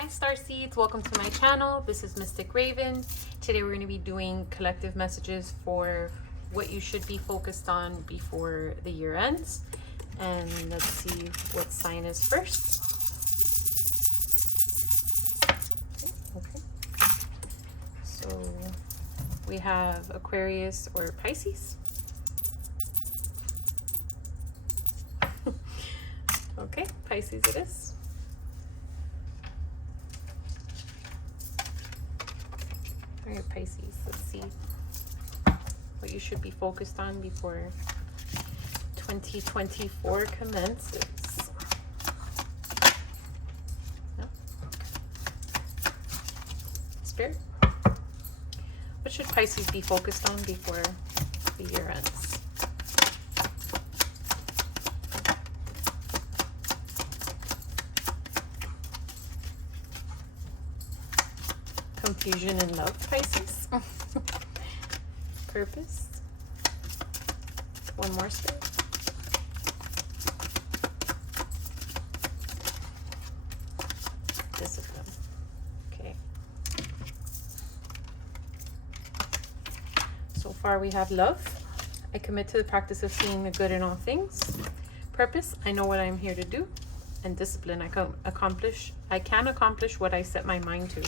Hi Starseeds, welcome to my channel. This is Mystic Raven. Today we're going to be doing collective messages for what you should be focused on before the year ends. And let's see what sign is first. Okay. So we have Aquarius or Pisces. Okay, Pisces it is. All right, Pisces, let's see what you should be focused on before 2024 commences. No? Spirit, what should Pisces be focused on before the year ends? Confusion and love, Pisces. Purpose. One more, Spirit. Discipline. Okay. So far we have love. I commit to the practice of seeing the good in all things. Purpose. I know what I'm here to do. And discipline. I can accomplish what I set my mind to.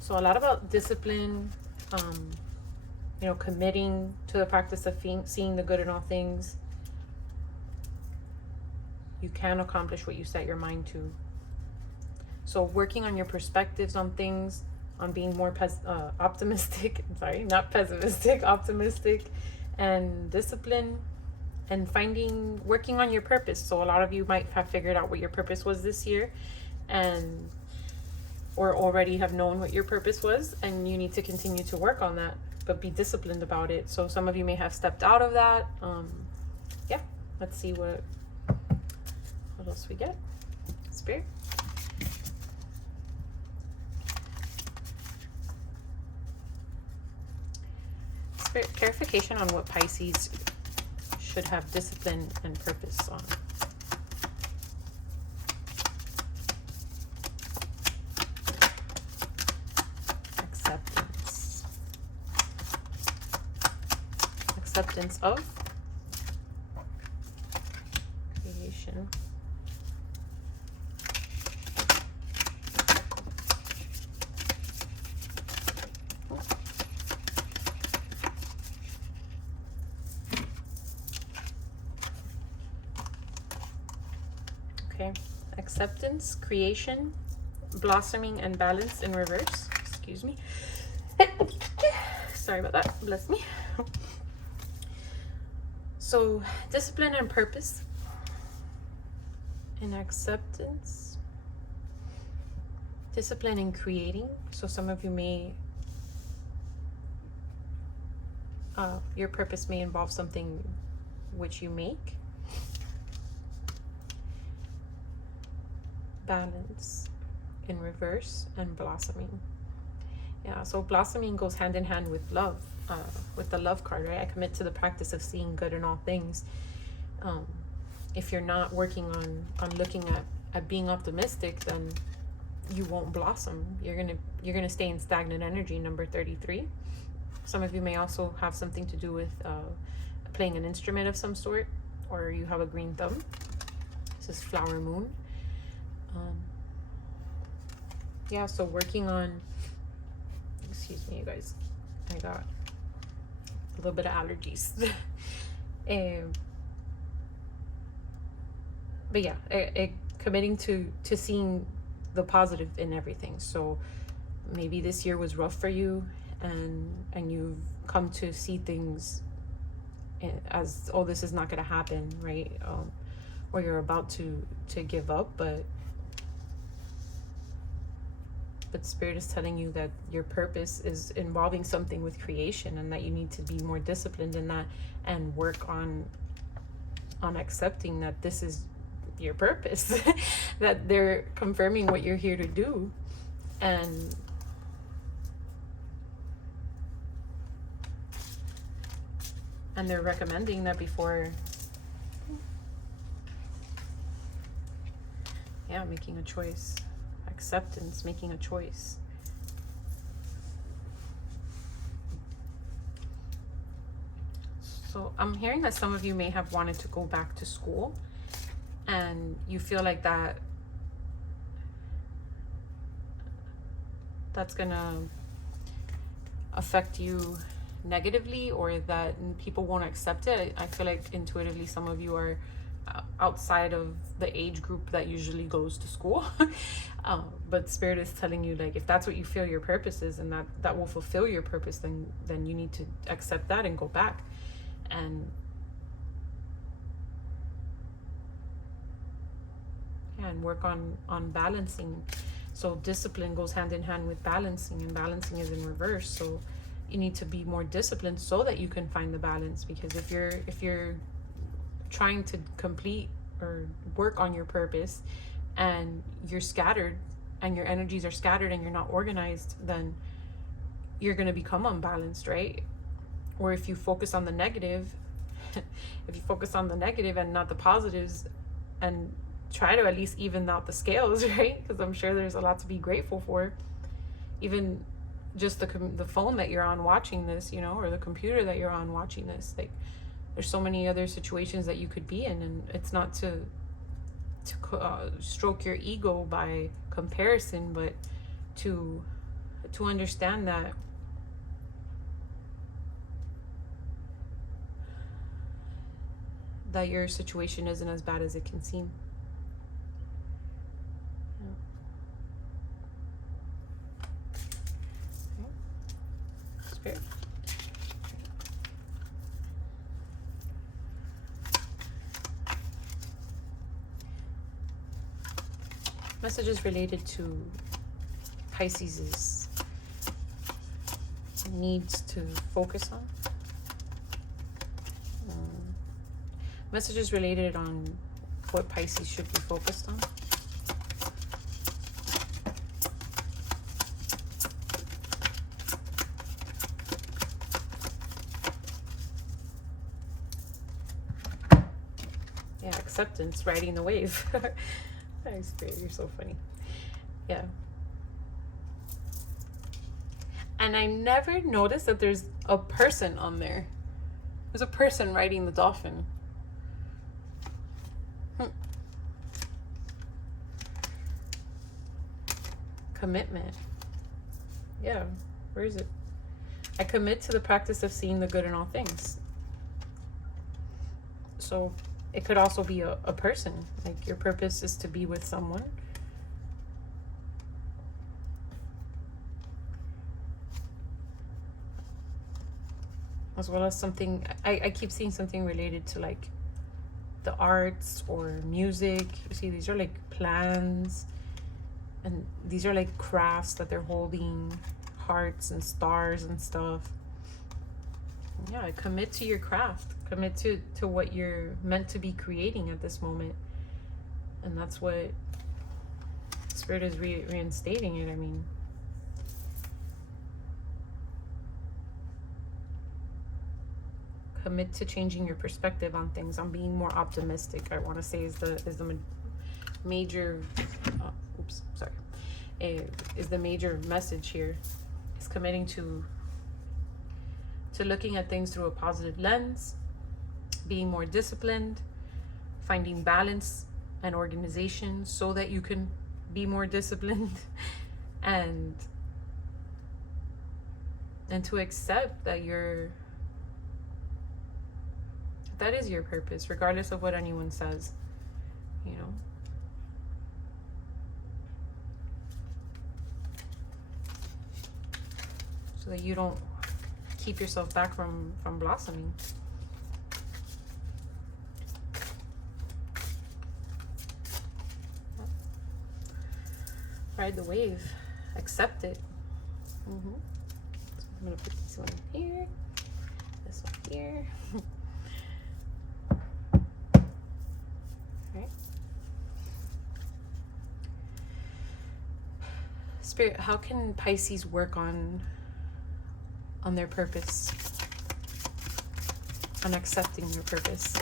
So a lot about discipline, committing to the practice of seeing the good in all things. You can accomplish what you set your mind to. So working on your perspectives on things, on being more optimistic, sorry, not pessimistic, optimistic, and discipline, and working on your purpose. So a lot of you might have figured out what your purpose was this year, or already have known what your purpose was, and you need to continue to work on that, but be disciplined about it. So some of you may have stepped out of that. Yeah, let's see what else we get. Spirit. Spirit, clarification on what Pisces should have discipline and purpose on. Acceptance of creation. Okay, acceptance, creation, blossoming, and balance in reverse. Excuse me. Sorry about that. Bless me. So discipline and purpose and acceptance. Discipline in creating. So some of you may, your purpose may involve something which you make. Balance in reverse and blossoming. Yeah, so blossoming goes hand in hand with love. With the love card, right? I commit to the practice of seeing good in all things. If you're not working on looking at being optimistic, then you won't blossom. You're gonna stay in stagnant energy. Number 33. Some of you may also have something to do with playing an instrument of some sort, or you have a green thumb. This is flower moon. Yeah, so working on, excuse me, you guys, I got a little bit of allergies. But yeah, committing to seeing the positive in everything. So maybe this year was rough for you, and you've come to see things as, oh, this is not going to happen, right? Or you're about to give up, but Spirit is telling you that your purpose is involving something with creation, and that you need to be more disciplined in that and work on accepting that this is your purpose. That they're confirming what you're here to do. And And they're recommending that before, yeah, making a choice. Acceptance, making a choice. So I'm hearing that some of you may have wanted to go back to school, and you feel like that's gonna affect you negatively, or that people won't accept it. I feel like intuitively some of you are outside of the age group that usually goes to school. But Spirit is telling you, like, if that's what you feel your purpose is, and that will fulfill your purpose, then you need to accept that and go back and work on balancing. So discipline goes hand in hand with balancing, and balancing is in reverse. So you need to be more disciplined so that you can find the balance. Because if you're trying to complete or work on your purpose and you're scattered, and your energies are scattered, and you're not organized, then you're going to become unbalanced, right? Or if you focus on the negative, and not the positives, and try to at least even out the scales, right? Because I'm sure there's a lot to be grateful for. Even just the phone that you're on watching this, you know, or the computer that you're on watching this. Like, there's so many other situations that you could be in, and it's not to stroke your ego by comparison, but to understand that your situation isn't as bad as it can seem. Spirit. Messages related to Pisces' needs to focus on. Messages related on what Pisces should be focused on. Yeah, acceptance, riding the wave. Thanks, Spirit, you're so funny. Yeah. And I never noticed that there's a person on there. There's a person riding the dolphin. Commitment. Yeah, where is it? I commit to the practice of seeing the good in all things. So it could also be a person. Like, your purpose is to be with someone. As well as something, I keep seeing something related to like the arts or music. You see, these are like plans, and these are like crafts that they're holding, hearts and stars and stuff. Yeah, commit to your craft. Commit to what you're meant to be creating at this moment. And that's what Spirit is reinstating it. I mean, commit to changing your perspective on things, on being more optimistic. I want to say is the major is the major message here. Is committing to looking at things through a positive lens, being more disciplined, finding balance and organization so that you can be more disciplined, and to accept that that is your purpose, regardless of what anyone says, you know. So that you don't keep yourself back from blossoming. Ride the wave. Accept it. So I'm going to put this one here. This one here. Alright. Spirit, how can Pisces work on their purpose? and accepting your purpose.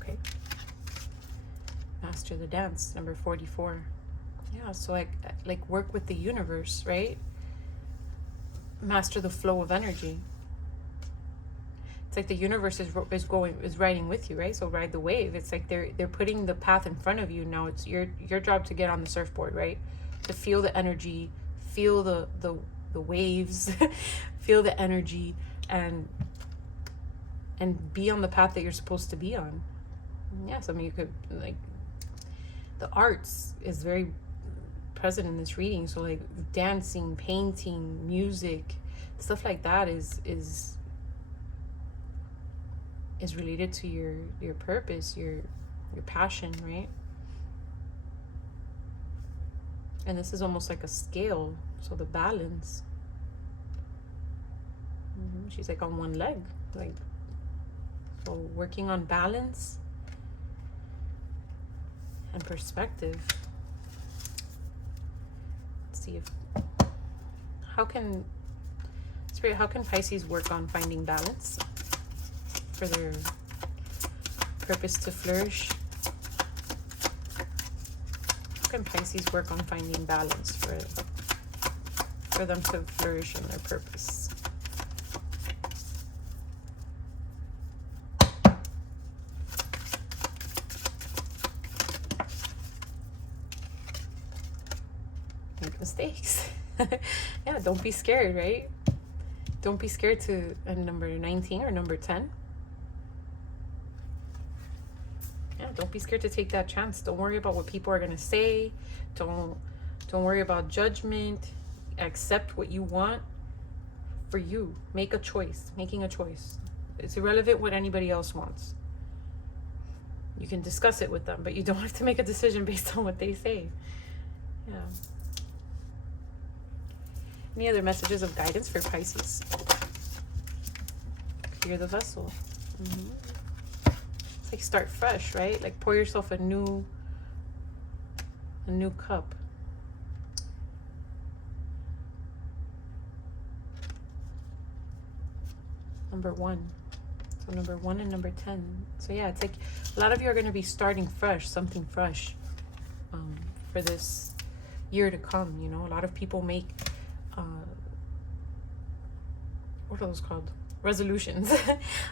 Okay. Master the dance, number 44. Yeah, so like work with the universe, right? Master the flow of energy. It's like the universe is riding with you, right? So ride the wave. It's like they're putting the path in front of you. Now it's your job to get on the surfboard, right? To feel the energy, feel the waves, feel the energy, and be on the path that you're supposed to be on. Yes, I mean, you could, like, the arts is very present in this reading. So like dancing, painting, music, stuff like that is related to your purpose, your passion, right? And this is almost like a scale, so the balance. She's like on one leg, like, so working on balance and perspective. Let's see how can Pisces work on finding balance for their purpose to flourish? How can Pisces work on finding balance for them to flourish in their purpose? Make mistakes. Yeah, don't be scared, right? Don't be scared to number 19 or number 10. Yeah, don't be scared to take that chance. Don't worry about what people are gonna say. Don't worry about judgment. Accept what you want for you. Make a choice. Making a choice. It's irrelevant what anybody else wants. You can discuss it with them, but you don't have to make a decision based on what they say. Yeah. Any other messages of guidance for Pisces? Clear the vessel. It's like start fresh, right? Like pour yourself a new cup. Number 1. So number 1 and number 10. So yeah, it's like a lot of you are going to be starting fresh, something fresh, for this year to come. You know, a lot of people make what are those called? Resolutions.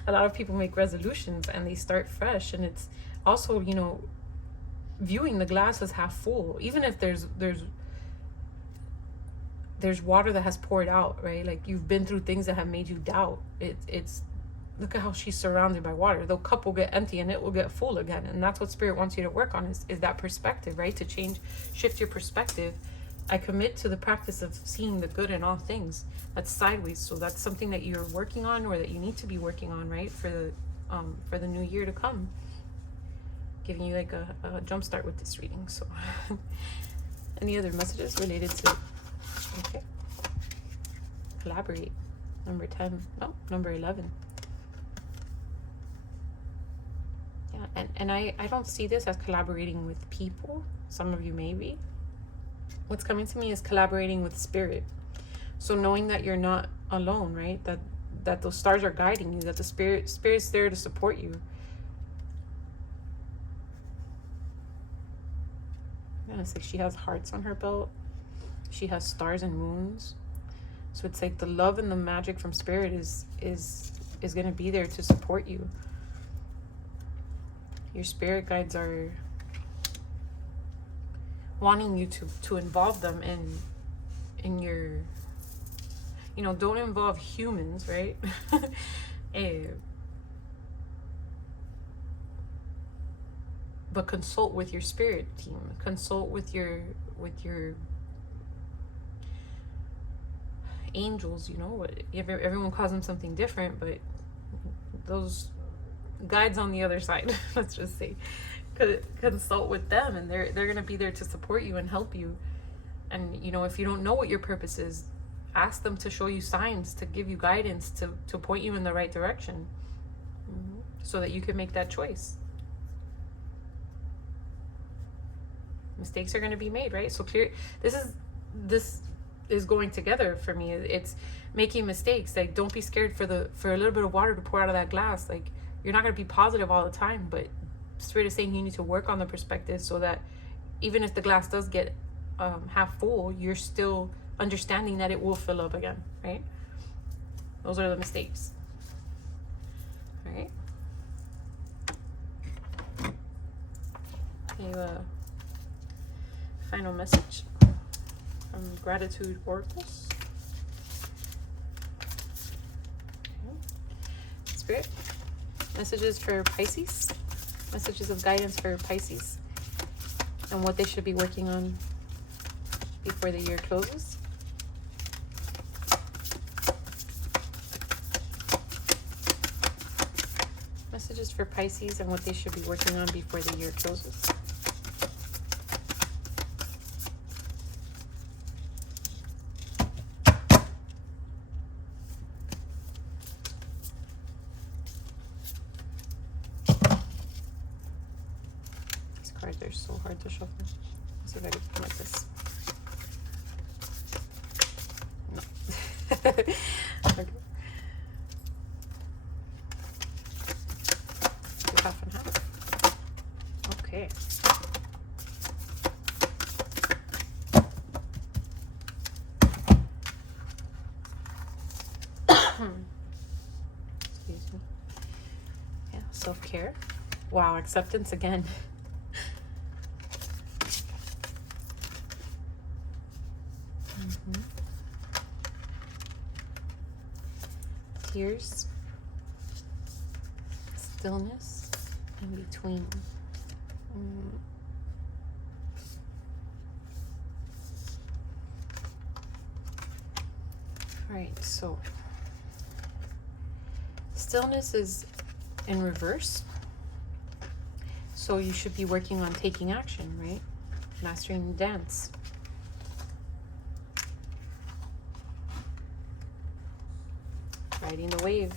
A lot of people make resolutions and they start fresh, and it's also, you know, viewing the glass as half full, even if there's water that has poured out, right? Like you've been through things that have made you doubt. It's look at how she's surrounded by water. The cup will get empty and it will get full again, and that's what Spirit wants you to work on, is that perspective, right? To shift your perspective. I commit to the practice of seeing the good in all things. That's sideways. So that's something that you're working on, or that you need to be working on, right? For the new year to come. Giving you like a jump start with this reading. So any other messages related to, okay. Collaborate. Number 10. No, number 11. Yeah, and I don't see this as collaborating with people. Some of you maybe. What's coming to me is collaborating with Spirit. So knowing that you're not alone, right? That those stars are guiding you, that the Spirit's there to support you. Yeah, it's like she has hearts on her belt. She has stars and moons. So it's like the love and the magic from Spirit is going to be there to support you. Your spirit guides are wanting you to involve them in your, you know, don't involve humans, right? But consult with your spirit team. Consult with your angels, you know. Everyone calls them something different, but those guides on the other side, let's just say, consult with them, and they're going to be there to support you and help you. And you know, if you don't know what your purpose is, ask them to show you signs, to give you guidance, to point you in the right direction, so that you can make that choice. Mistakes are going to be made, right? So clear, this is going together for me. It's making mistakes. Like, don't be scared for a little bit of water to pour out of that glass. Like, you're not going to be positive all the time, but Spirit is saying you need to work on the perspective so that even if the glass does get half full, you're still understanding that it will fill up again, right? Those are the mistakes. All right. Final message from Gratitude Oracles. Okay. Spirit, messages for Pisces, messages of guidance for Pisces, and what they should be working on before the year closes. Messages for Pisces and what they should be working on before the year closes. These cards are so hard to shuffle. Let's see if I can come like this. No. Okay. Half and half. Okay. Excuse me. Yeah, self-care. Wow, acceptance again. Tears. Stillness in between. All right, so stillness is in reverse. So you should be working on taking action, right? Mastering the dance. Riding the wave.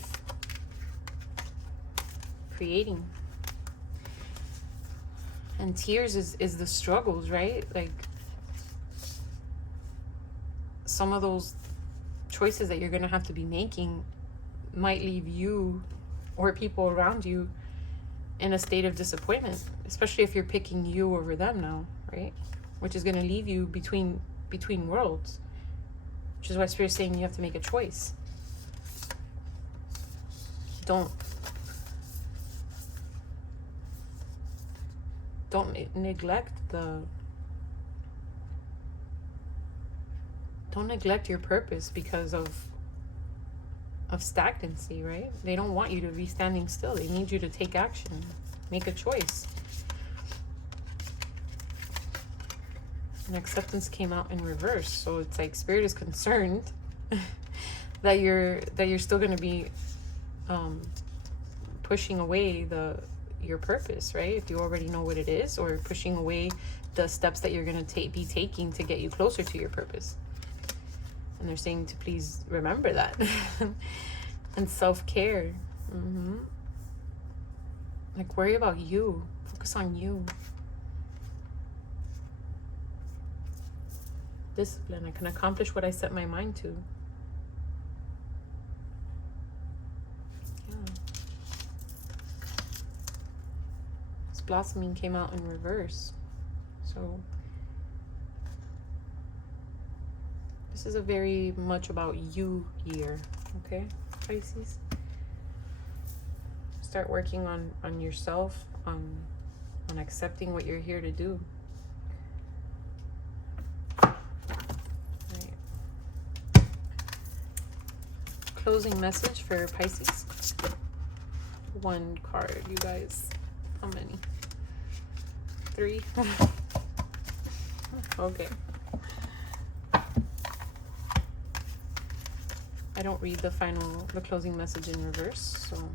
Creating. And tears is the struggles, right? Like, some of those choices that you're going to have to be making might leave you or people around you in a state of disappointment, especially if you're picking you over them now, right? Which is going to leave you between worlds, which is why Spirit's saying you have to make a choice. Don't neglect your purpose because of stagnancy, right? They don't want you to be standing still. They need you to take action, make a choice. And acceptance came out in reverse, so it's like Spirit is concerned that you're still going to be pushing away your purpose, right? If you already know what it is, or pushing away the steps that you're going to be taking to get you closer to your purpose. And they're saying to please remember that. And self-care. Like, worry about you. Focus on you. Discipline. I can accomplish what I set my mind to. Blossoming came out in reverse, so this is a very much about you year. Okay, Pisces, start working on yourself, on accepting what you're here to do. Right. Closing message for Pisces. One card, you guys. How many? 3. Okay. I don't read the closing message in reverse, so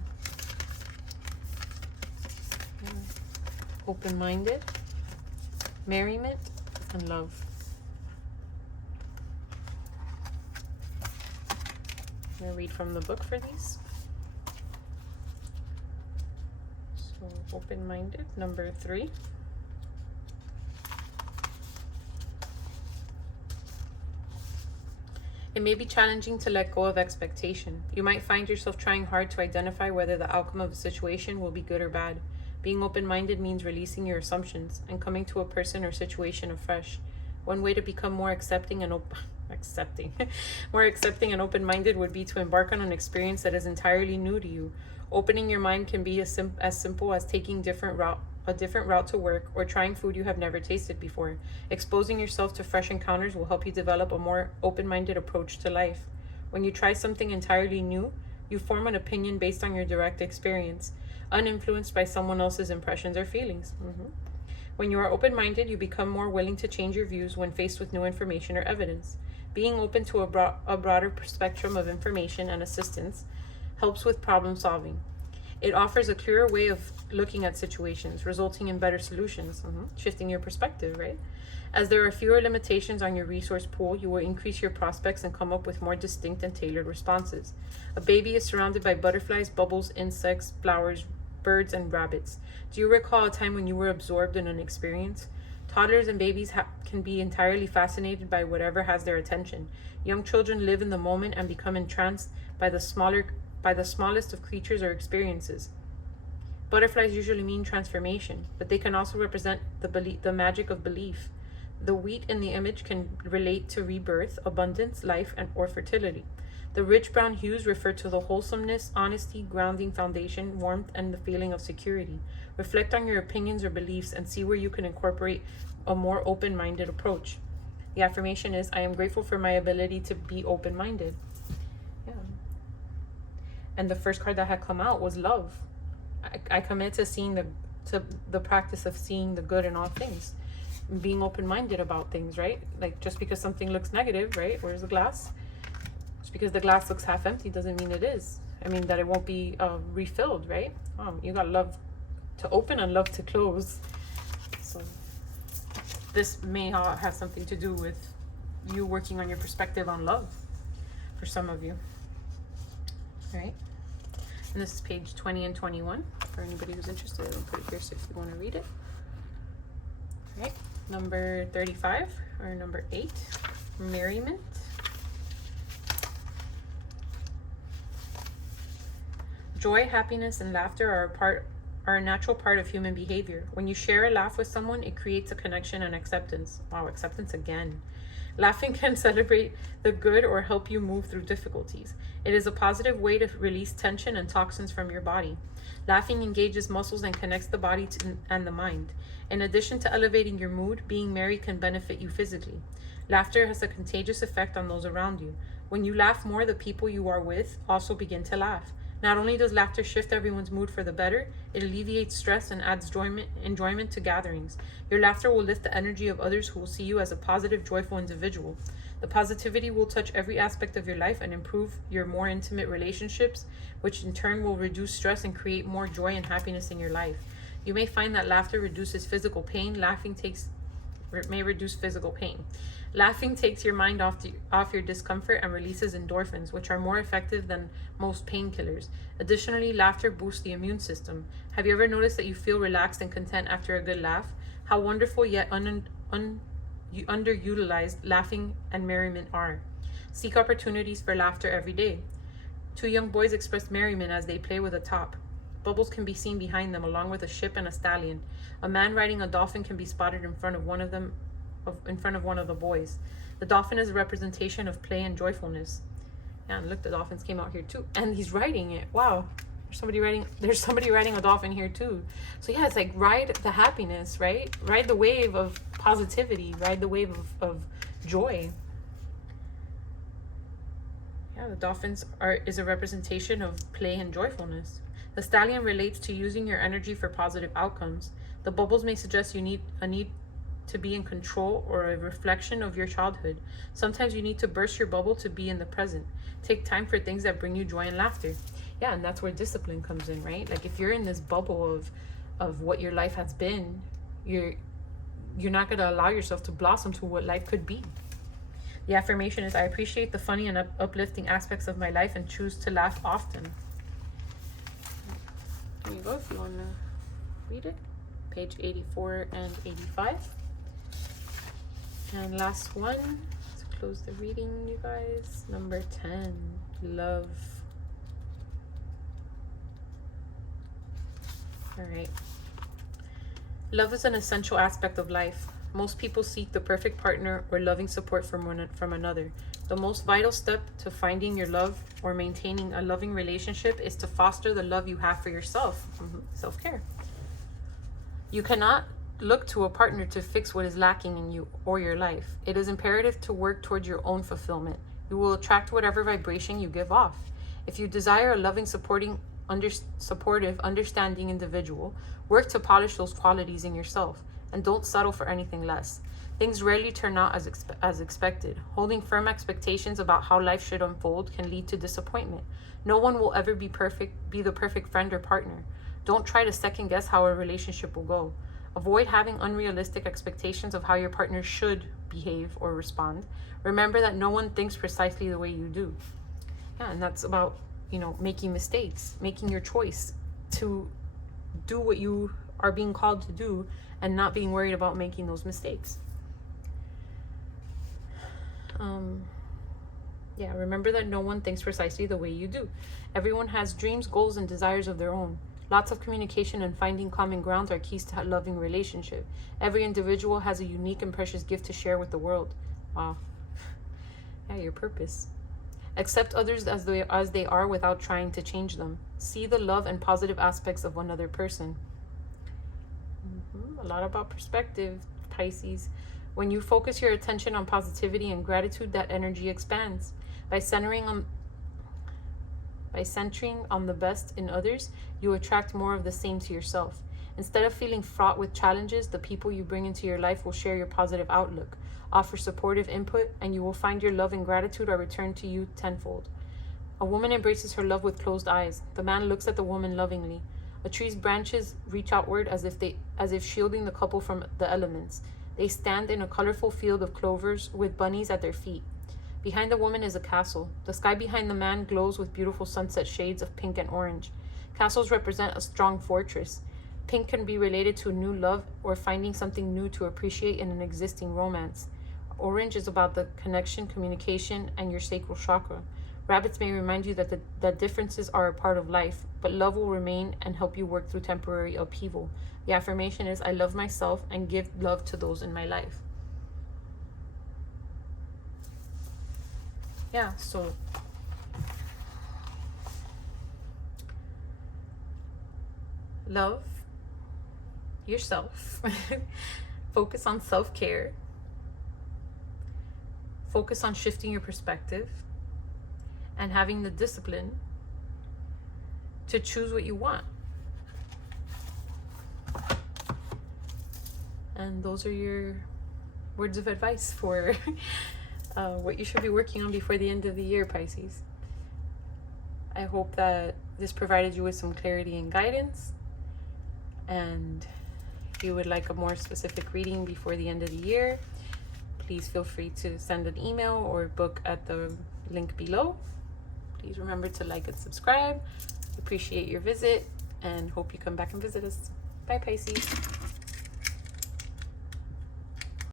open-minded, merriment, and love. I'm gonna read from the book for these. So open-minded, number 3. It may be challenging to let go of expectation. You might find yourself trying hard to identify whether the outcome of a situation will be good or bad. Being open-minded means releasing your assumptions and coming to a person or situation afresh. One way to become more accepting and more accepting and open-minded would be to embark on an experience that is entirely new to you. Opening your mind can be as simple as taking a different route to work or trying food you have never tasted before. Exposing yourself to fresh encounters will help you develop a more open-minded approach to life. When you try something entirely new, you form an opinion based on your direct experience, uninfluenced by someone else's impressions or feelings. When you are open-minded, you become more willing to change your views when faced with new information or evidence. Being open to a broader spectrum of information and assistance helps with problem solving. It offers a clearer way of looking at situations, resulting in better solutions, shifting your perspective, right? As there are fewer limitations on your resource pool, you will increase your prospects and come up with more distinct and tailored responses. A baby is surrounded by butterflies, bubbles, insects, flowers, birds, and rabbits. Do you recall a time when you were absorbed in an experience? Toddlers and babies can be entirely fascinated by whatever has their attention. Young children live in the moment and become entranced by the smallest of creatures or experiences. Butterflies usually mean transformation, but they can also represent the magic of belief. The wheat in the image can relate to rebirth, abundance, life, or fertility. The rich brown hues refer to the wholesomeness, honesty, grounding foundation, warmth, and the feeling of security. Reflect on your opinions or beliefs and see where you can incorporate a more open-minded approach. The affirmation is, I am grateful for my ability to be open-minded. Yeah. And the first card that had come out was love. I commit to the practice of seeing the good in all things. Being open-minded about things, right? Like, just because something looks negative, right? Where's the glass? Just because the glass looks half empty doesn't mean it is. I mean that it won't be refilled, right? You got love to open and love to close. So this may have something to do with you working on your perspective on love for some of you, right? And this is page 20 and 21 for anybody who's interested. I'll put it here so if you want to read it. All right, number 35 or number 8, merriment. Joy, happiness, and laughter are a natural part of human behavior. When you share a laugh with someone, it creates a connection and acceptance. Wow, acceptance again. Laughing can celebrate the good or help you move through difficulties. It is a positive way to release tension and toxins from your body. Laughing engages muscles and connects the body and the mind. In addition to elevating your mood, being merry can benefit you physically. Laughter has a contagious effect on those around you. When you laugh more, the people you are with also begin to laugh. Not only does laughter shift everyone's mood for the better, it alleviates stress and adds enjoyment to gatherings. Your laughter will lift the energy of others who will see you as a positive, joyful individual. The positivity will touch every aspect of your life and improve your more intimate relationships, which in turn will reduce stress and create more joy and happiness in your life. You may find that laughter reduces physical pain. May reduce physical pain. Laughing takes your mind off your discomfort and releases endorphins, which are more effective than most painkillers. Additionally, laughter boosts the immune system. Have you ever noticed that you feel relaxed and content after a good laugh? How wonderful yet underutilized laughing and merriment are. Seek opportunities for laughter every day. 2 young boys express merriment as they play with a top. Bubbles can be seen behind them, along with a ship and a stallion. A man riding a dolphin can be spotted in front of one of the boys. The dolphin is a representation of play and joyfulness. Yeah, and look, the dolphins came out here too, and he's riding it. Wow, there's somebody riding a dolphin here too. So yeah, it's like ride the happiness, right? Ride the wave of positivity. Ride the wave of joy. Yeah, the dolphins is a representation of play and joyfulness. The stallion relates to using your energy for positive outcomes. The bubbles may suggest a need to be in control or a reflection of your childhood. Sometimes you need to burst your bubble to be in the present. Take time for things that bring you joy and laughter. Yeah, and that's where discipline comes in, right? Like if you're in this bubble of what your life has been, you're not going to allow yourself to blossom to what life could be. The affirmation is, I appreciate the funny and uplifting aspects of my life and choose to laugh often. There you go, if you want to read it. Page 84 and 85. And last one, let's close the reading, you guys. Number 10, love. All right. Love is an essential aspect of life. Most people seek the perfect partner or loving support from another. The most vital step to finding your love or maintaining a loving relationship is to foster the love you have for yourself. Self-care. You cannot look to a partner to fix what is lacking in you or your life. It is imperative to work towards your own fulfillment. You will attract whatever vibration you give off. If you desire a loving, supportive, understanding individual, work to polish those qualities in yourself, and don't settle for anything less. Things rarely turn out as expected. Holding firm expectations about how life should unfold can lead to disappointment. No one will ever be the perfect friend or partner. Don't try to second guess how a relationship will go. Avoid having unrealistic expectations of how your partner should behave or respond. Remember that no one thinks precisely the way you do. Yeah, and that's about, making mistakes, making your choice to do what you are being called to do and not being worried about making those mistakes. Remember that no one thinks precisely the way you do. Everyone has dreams, goals, and desires of their own. Lots of communication and finding common ground are keys to a loving relationship. Every individual has a unique and precious gift to share with the world. Wow. Yeah, your purpose. Accept others as they are without trying to change them. See the love and positive aspects of another person. A lot about perspective, Pisces. When you focus your attention on positivity and gratitude, that energy expands. By centering on the best in others, you attract more of the same to yourself. Instead of feeling fraught with challenges, the people you bring into your life will share your positive outlook, offer supportive input, and you will find your love and gratitude are returned to you tenfold. A woman embraces her love with closed eyes. The man looks at the woman lovingly. A tree's branches reach outward as if shielding the couple from the elements. They stand in a colorful field of clovers with bunnies at their feet. Behind the woman is a castle. The sky behind the man glows with beautiful sunset shades of pink and orange. Castles represent a strong fortress. Pink can be related to new love or finding something new to appreciate in an existing romance. Orange is about the connection, communication, and your sacral chakra. Rabbits may remind you that differences are a part of life, but love will remain and help you work through temporary upheaval. The affirmation is, I love myself and give love to those in my life. Yeah, so love yourself. Focus on self-care. Focus on shifting your perspective and having the discipline to choose what you want. And those are your words of advice for what you should be working on before the end of the year, Pisces. I hope that this provided you with some clarity and guidance. And if you would like a more specific reading before the end of the year, please feel free to send an email or book at the link below. Please remember to like and subscribe. Appreciate your visit and hope you come back and visit us. Bye, Pisces.